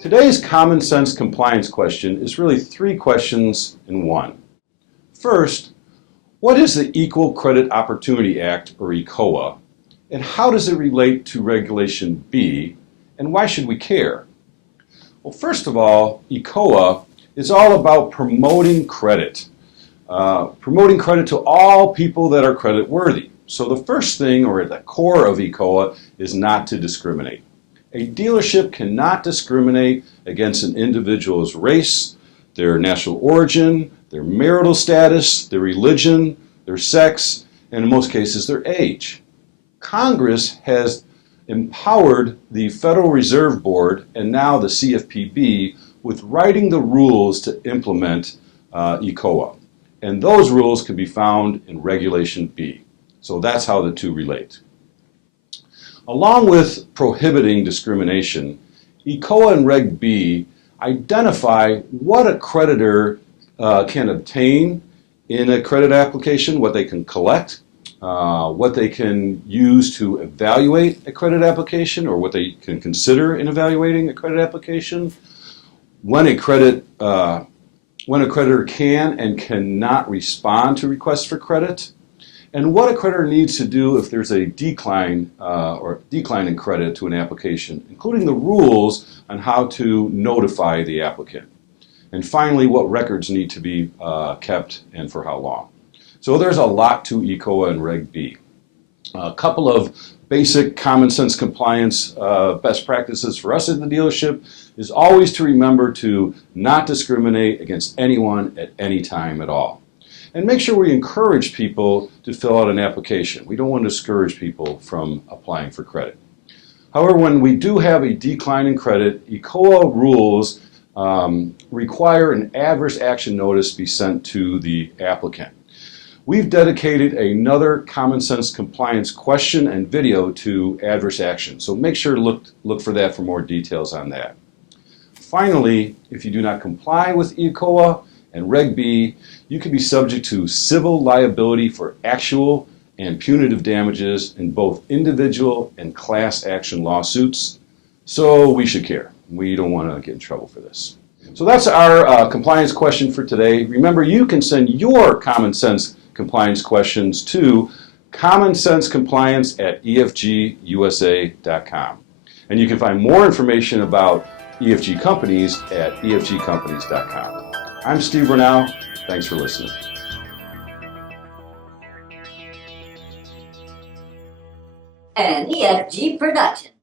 Today's common sense compliance question is really three questions in one. First, what is the Equal Credit Opportunity Act, or Ecola, and how does it relate to Regulation B, and why should we care? Well, first of all, Ecola is all about promoting credit. Promoting credit to all people that are credit worthy. So the first thing, or at the core of Ecola, is not to discriminate. A dealership cannot discriminate against an individual's race, their national origin, their marital status, their religion, their sex, and in most cases their age. Congress has empowered the Federal Reserve Board and now the CFPB with writing the rules to implement Ecola. And those rules can be found in Regulation B. So that's how the two relate. Along with prohibiting discrimination, Ecola and Reg B identify what a creditor can obtain in a credit application, what they can collect, what they can use to evaluate a credit application, or what they can consider in evaluating a credit application, when a creditor can and cannot respond to requests for credit, and what a creditor needs to do if there's a decline in credit to an application, including the rules on how to notify the applicant. And finally, what records need to be kept and for how long. So there's a lot to Ecola and Reg B. A couple of basic common sense compliance best practices for us at the dealership is always to remember to not discriminate against anyone at any time at all. And make sure we encourage people to fill out an application. We don't want to discourage people from applying for credit. However, when we do have a decline in credit, Ecola rules require an adverse action notice be sent to the applicant. We've dedicated another common sense compliance question and video to adverse action, so make sure to look for that for more details on that. Finally, if you do not comply with Ecola and Reg B, you can be subject to civil liability for actual and punitive damages in both individual and class action lawsuits. So we should care. We don't want to get in trouble for this. So that's our compliance question for today. Remember, you can send your common sense compliance questions to commonsensecompliance@efgusa.com. And you can find more information about EFG companies at efgcompanies.com. I'm Steve Brunel. Thanks for listening. An EFG production.